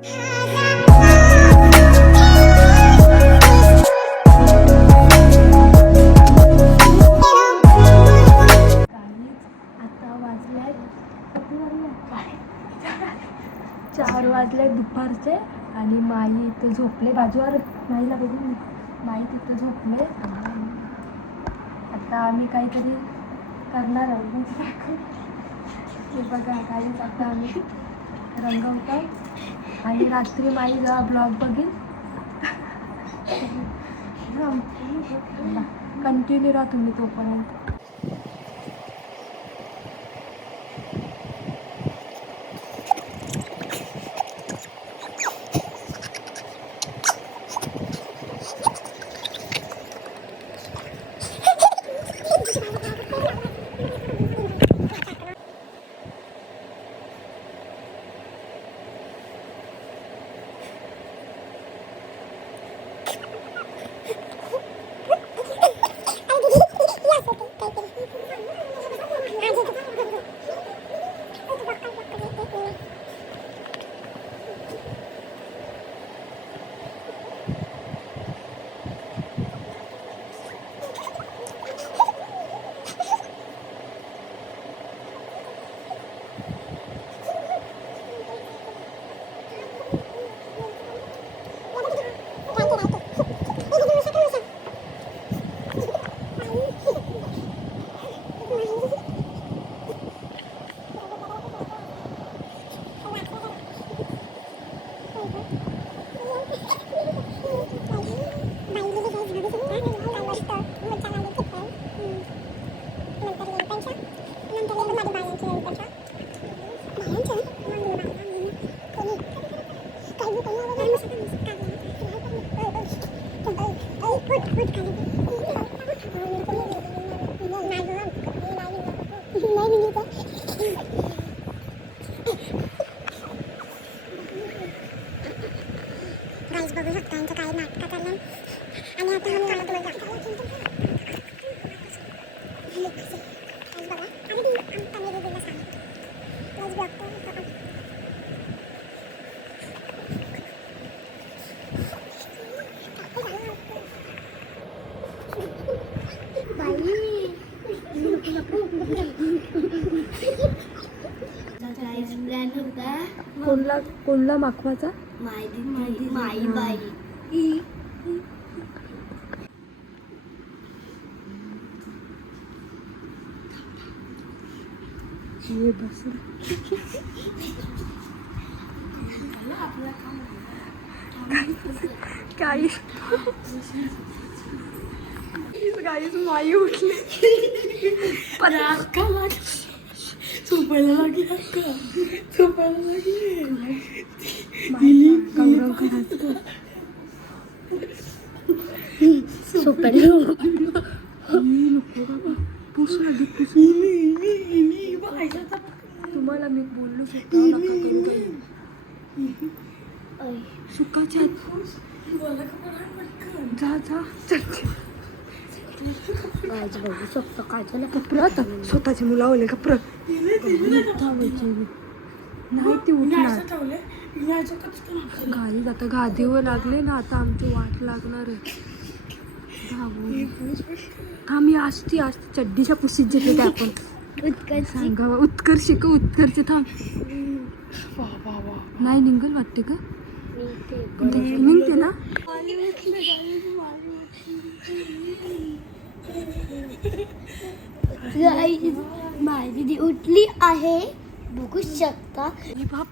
वाजले चार वाजले दुपारचे आणि माई इथे झोपले. बाजूवर माईला बघून माई तिथे झोपले. आता आम्ही काहीतरी करणार आहोत. हे बघा काहीच आता आम्ही रंगवतो. आणि रात्री माई जेव्हा ब्लॉग बघीन. कंटिन्यू राहा तुम्ही तोपर्यंत. कोणला माखवाचा? माहिती माहिती बस. काही माई उठली. पण झोपायला लागली अक्का झोपायला लागली गौरव घरात तुम्हाला मी बोललो शकतो नका करू काही. सुकाच्या जा जा चल गायचं बघू शकतो काय झालं कपडं आता स्वतःची मुलावले कपडं थांबायची नाही ती उठणार. गाई आता गादीवर लागले ना आता आमची वाट लागणार आहे. हा मी असती असती चड्डीच्या पुसीत जेते ते आपण. सांगा बा, उत्कर्ष का उत्कर्ष? थांब. नाही निघल वाटते का? निघते. ना? माझी दीदी उठली आहे. बघू शकता. बाप.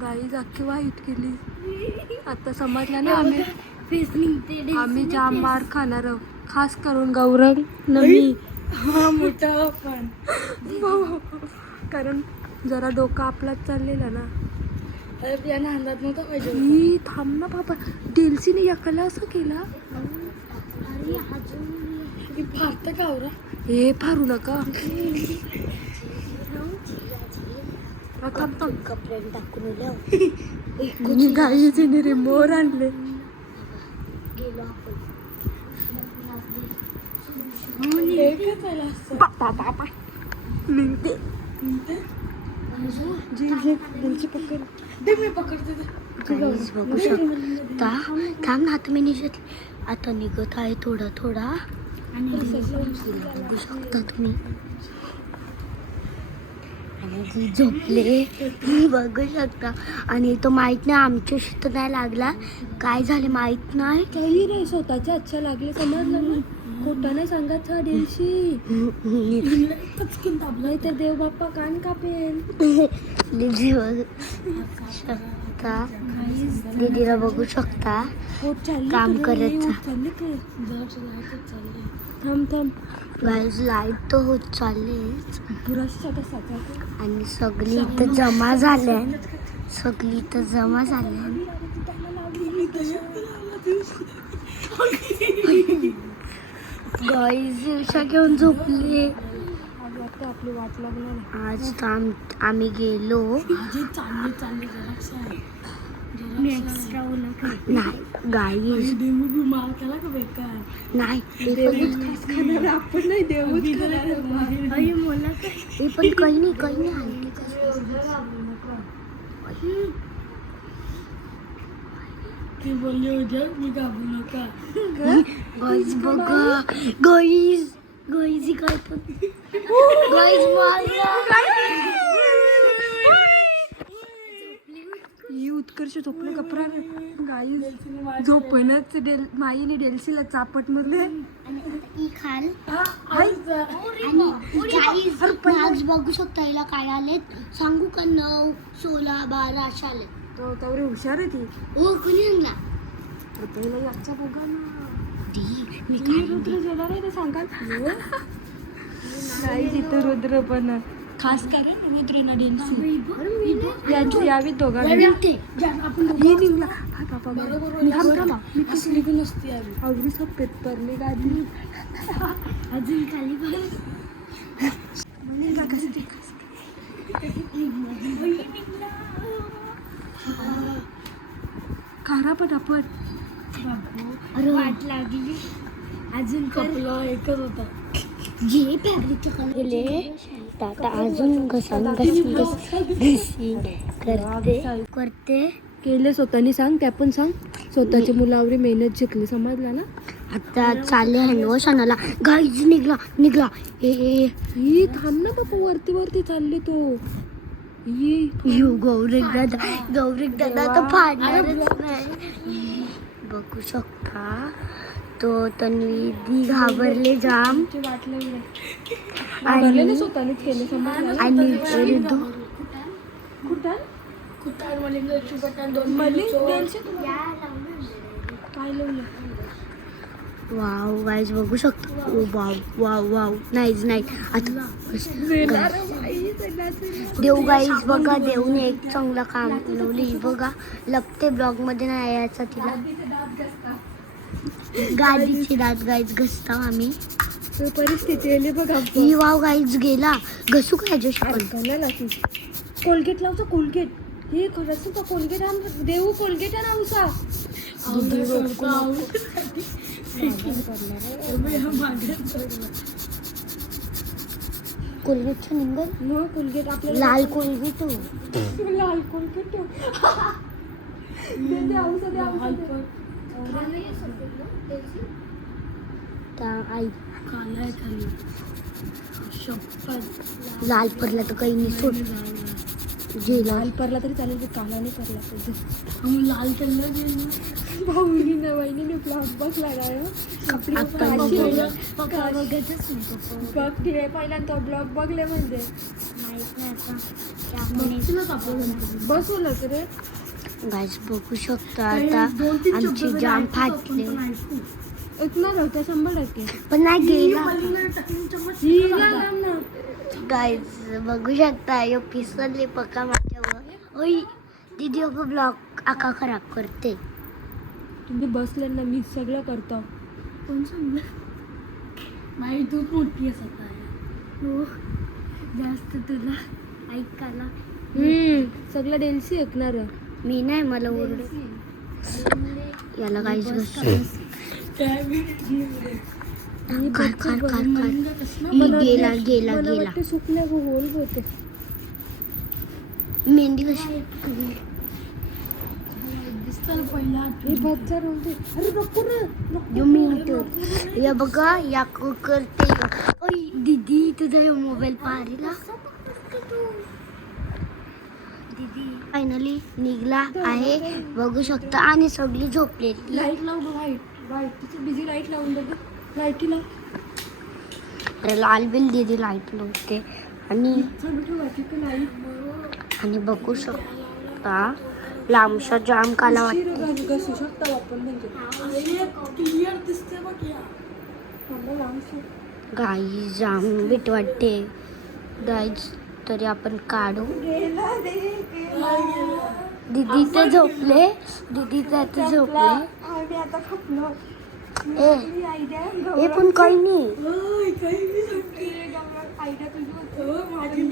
गाई अख्खी वाईट केली. आता समजलं ना आम्ही? आम्ही जाम मार खाणार आहोत. खास करून गौरव नवी हा मोठा पण. कारण जरा डोकं आपलाच चाललेला ना. यानं अंदाज नव्हता पाहिजे थांब ना बाबा. डेल्सीने एकाला असं केला अरे अजून फारतं गावरा हे फारू नका. कपड्याने टाकून गाईचे रे मोर आणले. गेलो आपण निघते पकड दे मी पकडते. बघू शकता थांब ना मी निघत आता निघत आहे थोडा थोडा. बघू शकता तुम्ही. आणि झोपले. बघू शकता. आणि तो माहीत नाही आमच्याशी तर नाही लागला. काय झाले माहीत नाही. काही रे स्वतःच्या अच्छा लागले समजलं ना. खोटा नाही दाबलं. नाही तर देव बाप्पा कान कापेल शकता दीदीला बघू शकता. काम करत गाईज लाइट तर होत चाललेच. आणि सगळी इथं जमा झाल्या सगळी इथं जमा झाल्या गाईज दिवसा घेऊन झोपले. आज आम आम्ही गेलो आजी चालली चालली जरासं आहे. नाही नाही ते पण खाणार आपण नाही देवच खाणार ते पण काही नाही काही नाही आणखी ती बोलली होती मी घाबरू नका. गाईज बघा. गाईज गाईज काय पण गाईज ही उत्कर्ष झोपले कपरा गाई झोपणच डेल माईने डेल्सीला चापट मधले खाल आणि आज बघू शकता हिला काय आलेत सांगू का नऊ सोळा बारा अशा आले. तो तवरे हुशार आहे ती. ओ कोणी पहिला याच्या बघा ना. दी, मी रुद्र जेणार आहे ते सांगाल. नाही तिथं रुद्र पण खास कारण रुद्र यांची यावी दोघा काय म्हणते? ही निघला हा बरोबर? मी निघून असते अगदी गाडी. अजून खाली पटापट. अरे वाट लागली. अजून कपला एकच होता. जे फॅब्रिक गेले? आता अजून घसान घसी घसी करते. करते. केले स्वतःनी सांग त्या पण सांग. स्वतःच्या मुलावरी मेहनत शिकली समजला ना? आता चालले हँडवॉश गाईज निघला निघला. ए ही थांब ना बापा वरती वरती चालली तो. ही यू गौरिक दादा गौरिक दादा तर फाडणारच नाही. बघू शकता. तो तन्वी घाबरले जाम. घाबरले ना आणि लावलं? वाव गाईज बघू शकता. Oh wow wow wow. नाहीच नाही. आता देव गाईज बघा देवने एक चांगलं काम. केलं ही बघा. लपते ब्लॉगमध्ये नाही यायचा तिला. गादीची दात गाईज घसता आम्ही. तर परिस्थिती आली बघ ही वाव गाईज गेला. घसू काय जोश पण? कोलगेट लावतो कोलगेट. हे खरंच का कोलगेट आण देऊ कोलगेट आण आमचा? कोलगेटचं निंगल मग कोलगेट आपल्याला लाल कोलगेट. हो. लाल कोलगेट. दे दे औषध दे, औषध आई. काला आहे खाली. शपथ. लाल पडला तर काही नाही सोड. गेला लाल. परला तरी चालेल काला नाही परला पाहिजे लाल गेलो भाऊनी ना आपली आता काशी मी बघ. पप्पा बघतच नाही पप्पा? बघ की पहिल्यांदा ब्लॉग बघले म्हणजे. बसवलंच रे गाईस बघू शकता आता आमची जाम फाटले. ऐकणार होत्या शंभर टक्के. पण नाही गेला. गाईज बघू शकता यो पिसरले पक्का माझ्यावर. ओय दीदी अगं ब्लॉग आका खराब करते. तुम्ही बसले ना मी सगळं करतो. कोण सांगलं नाही तूच मोठी आहे स्वतः हो जास्त तुला ऐकायला. सगळं डेल्सी ऐकणार मी नाही मला ओरडे याला काहीच गेला गेला गेला। मेहंदी या या करते दीदी तुझा मोबाईल पाहिला फायनली निघला आहे. बघू शकता आणि सगळी झोपलेली. लाइट लाव गं वाईट वाईट तिची बिझी लाइट लावून बघ. लाईटी लाव अरे लाल बिल दीदी लाइट लावते. आणि आणि बघू शकता लांबशा जाम काला वाटते कसू शकता आपण म्हणजे. लांब गाई जाम भीट वाटते. गाईज तरी आपण काढू दीदी तर झोपले दीदी तर आता झोपले ए ए पण काही नाही माझी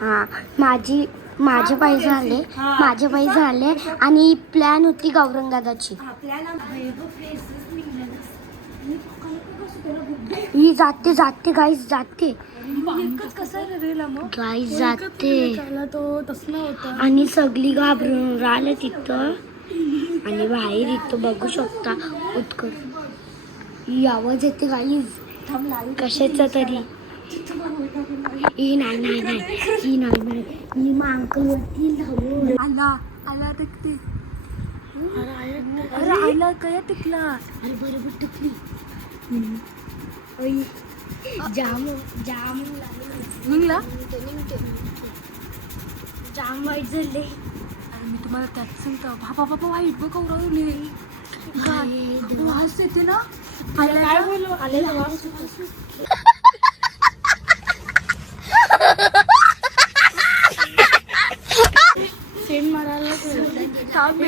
हा माझी माझे पाय झाले माझे पाय झाले आणि प्लॅन होती गौरंगादाची ही जाते जाते गाईस जाते. गाईस जाते. तो आणि सगळी घाबरून राहिलं तिथं. आणि बाहेर इथं बघू शकता उत्कट ही आवाज येते गाईज थांब कशाचा तरी. ही नाही नाही नाही. ही नाही नाही. ही वरती आला आला टिकते अरे आला काय टिकला अरे बरोबर टिकली. जाम जाम लागलं. निघला? जाम वाईट झाले अरे मी तुम्हाला त्यात सांगतो. बाबा बाबा वाईट बघ उरवले वास येते ना? काय बोलू? आलेला वास? सेम मारायला थांब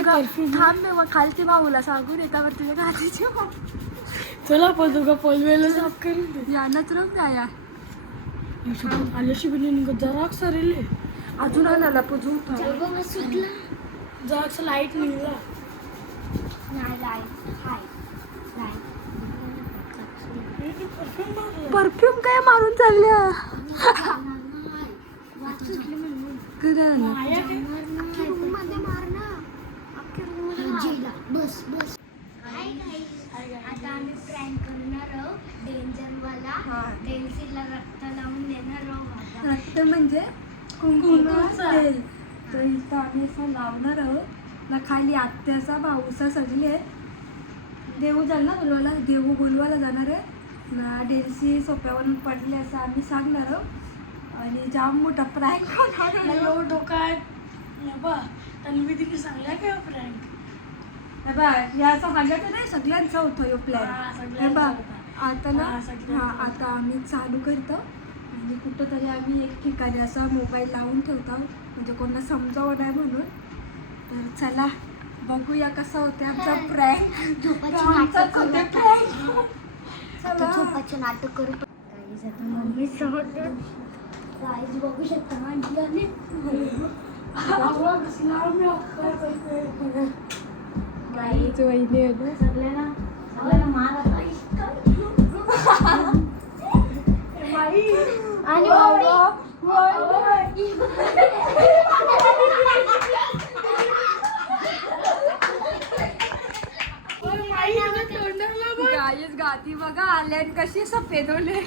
थांब खालती भाऊला सांगून येतावर तुझ्या गाडीची चला पण तुका पलवेला साफ करून दे यानच रंग द्या या आल्याशी बिनी निघत. जरा सरेले अजून आला पुजून सुटला. जरा लाइट निघला. परफ्यूम काय मारून चालल्या. बस बस. आम्ही प्रँक करणार आहोत. डेंजर वाला. पेन्सिलला रक्त लावून देणार आहोत रक्त म्हणजे कुंकुमाचं. तेल तर इथं आम्ही असं लावणार आहोत. ना खाली आत्याचा भाऊसा सजले देऊ जाल ना बोलवायला? देऊ बोलवायला जाणार आहे. ना डेल्सी सोप्यावरून पडले असं आम्ही सांगणार आहोत. आणि जाम मोठा प्रँक होणार आहे. डोकं तन्वी तिने सांगल्या काय फ्रँक हे बघ याचा सांगायचं नाही सगळ्यांचा होतो यो हा, प्लॅन सगळ्यांचा हे बघ होता. आता ना हा, सगळ्यांचा हा आता आम्ही चालू करतो. आणि कुठं तरी आम्ही एक ठिकाणी असा मोबाईल लावून ठेवतो म्हणजे कोणाला समजावं नाही म्हणून. तर चला बघूया कसा होते आमचा प्रँक झोपाची नाटक करू आता. आता झोपाचे नाटक करू गाईज आता मम्मी समोर गाईज बघू शकता आणि आणि गाईच गाती बघा आल्या आणि कशी सफेद होले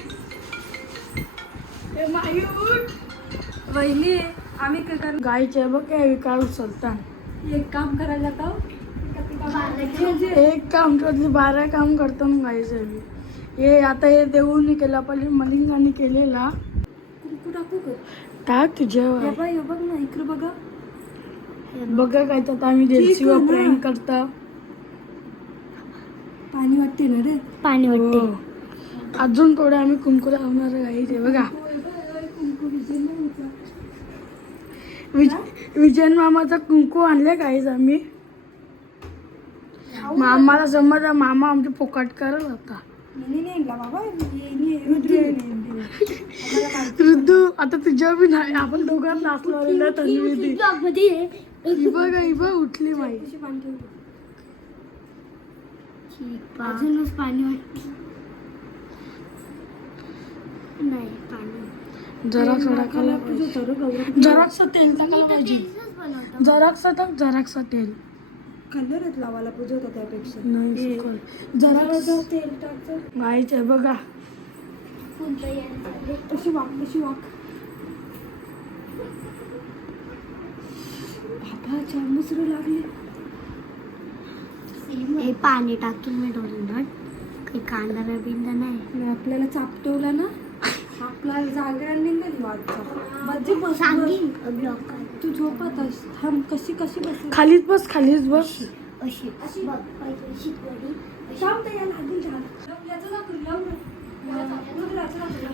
वहिनी आम्ही काय करणार गायचे बघ काय विकाळ उचलता एक काम करायला का एक काम त्यातले बारा काम करतो ना गायचे बी हे आता हे देऊन केला पहिले मलिंगाने केलेला. कुंकू टाकू का टाक तुझ्या बघ बघ ना इकडे बघा. बघा काय तर आम्ही देशीवर. प्रँक करता. पाणी वाटते ना रे? पाणी वाटते. हो. अजून थोडं आम्ही कुंकू लावणार गाईचे बघा. विज- विजयन मामाचा कुंकू आणले काहीच आम्ही मामाला समज मामा आमचे पोकाट करत होता. ऋतू आता तुझ्या बी नाही आपण दोघांना नाचलो तन्वी मध्ये आहे. ही बघ ही बघ उठली ठेवली अजूनच पाणी नाही पाणी. जरासं तेल टाकायला पाहिजे टाक जरासं तेल. कलर आहेत लावायला पुजवता त्यापेक्षा. नाही सुकल जरा तेल टाकतं. गाईच आहे बघा. कशी वाक कशी वाक. बाबा चामूसरू लागले. हे पाणी टाकून मी डोलणार काही कांदा नाही बिंदा नाही. आणि आपल्याला चापटवला ना आपला जागरण निघेल वाटतं माझी बस सांगीन ब्लॉक तू झोपत अस थांब कशी कशी बस खालीच बस खालीच बस. अशी अशी बघ.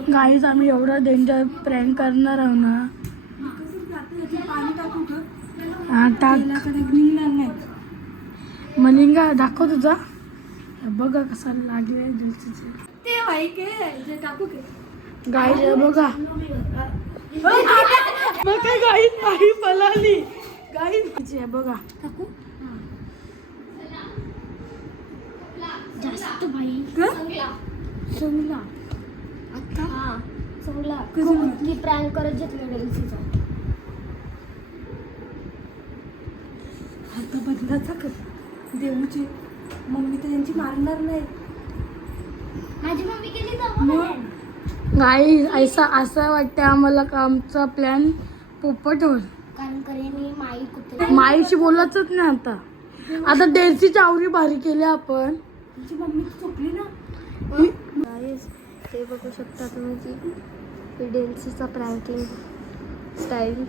गाईज आम्ही एवढं डेंजर प्रँक करणार आहोत ना. हा टाक. निघणार नाही. मलिंगा दाखव तुझा. बघा कसा दिवशीचे ते वाईक आहे जे टाकू आहे बघा. बघा गाई? बाई पलाली. गाई. आहे बघा. टाकू जास्त भाई समजा हा. चांगला कसं? की प्रँक करत घेतलं डेल्सीचा आता बदलाचा कर. देऊची. मम्मी तर यांची मारणार नाही. माझी मम्मी केली मग? गाई ऐसा असं वाटतं आम्हाला का आमचा प्लॅन पोपट होईल. कारण माई कुत्रे. माईशी बोलायचंच नाही आता. आता देरची आवरी भारी केली आपण. तुझी मम्मी चुकली ना? गाईज ते बघू शकता तुम्ही की डेल्सीचा प्रँकिंग स्टाईल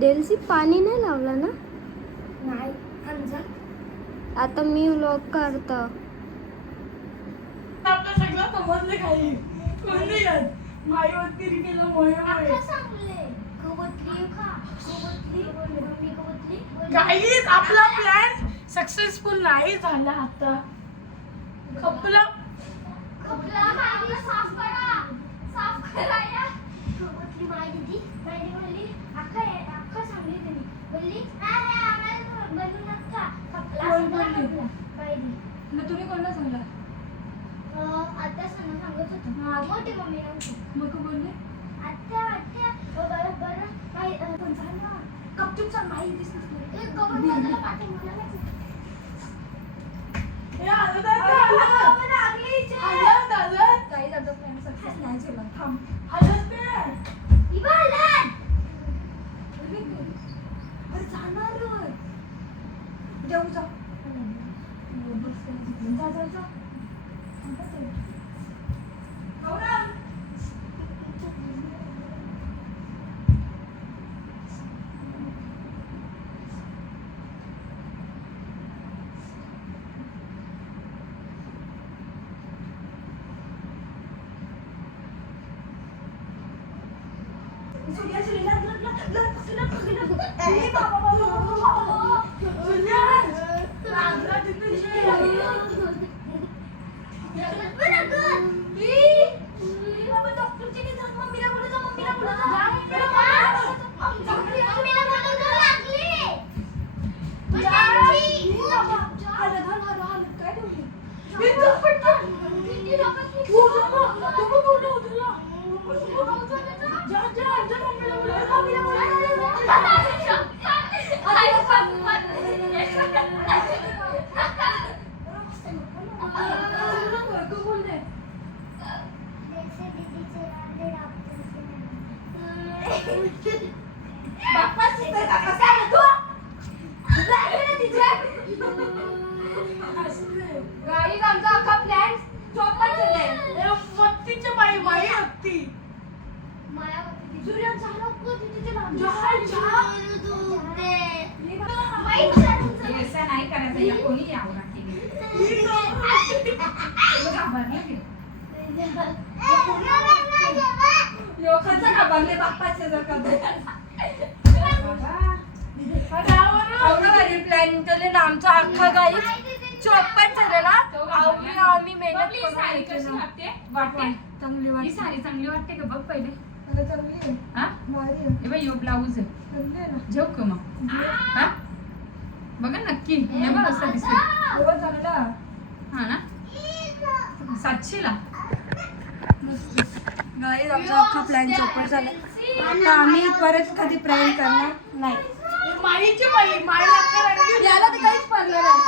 डेल्सी पाणी नाही लावला ना? नाही आता मी व्लॉग काढतो समजले काही. कोण नाही येत. माईवरती केलं मोहे. गाईज आपला प्लॅन सक्सेसफुल नाही झाला आता. खपला? तुम्ही कोणाला सांगला आता सांग सांगत होतो. मोठी मम्मी नव्हती मग बोलले? आत्या आत्या. बरं बरं. काही कपचूप सांग माही दिसत मला नाही आलं आलं. काही जातो प्लॅन सक्सेस नाही झाला थांब. जा जा जा मम्मीला बोला मम्मीला बोला गाडी आमचा अख्खा प्लॅन चौपट झालाय मत्तीच्या बाई बाई हत्ती सूर्य झाला जहाल, जहाल. ऐसा नाही करायचं या कोणी यावं लोकांचा का बांधले बाप्पाचे जर का प्लॅन केले ना आमचा अख्खा गाई चौपट झालेला. आम्ही आम्ही मेहनत करून साडी कशी केलं. वाटते. वाटते. चांगली ही साडी चांगली वाटते का? बघ पहिले. मला चांगली आहे. हा? भारी आहे. हे बघ यो ब्लाऊज आहे. चांगली आहे ना. का मग? हा? बघा नक्की. हे बघ असं दिसते तेव्हा चांगला. हा ना? सातशेला? गाईज आमचा अख्खा प्लॅन चोपड झाला आता आम्ही परत कधी प्रयत्न करणार नाही. माईची माई माई लागणार याला तर काहीच पडलं नाही.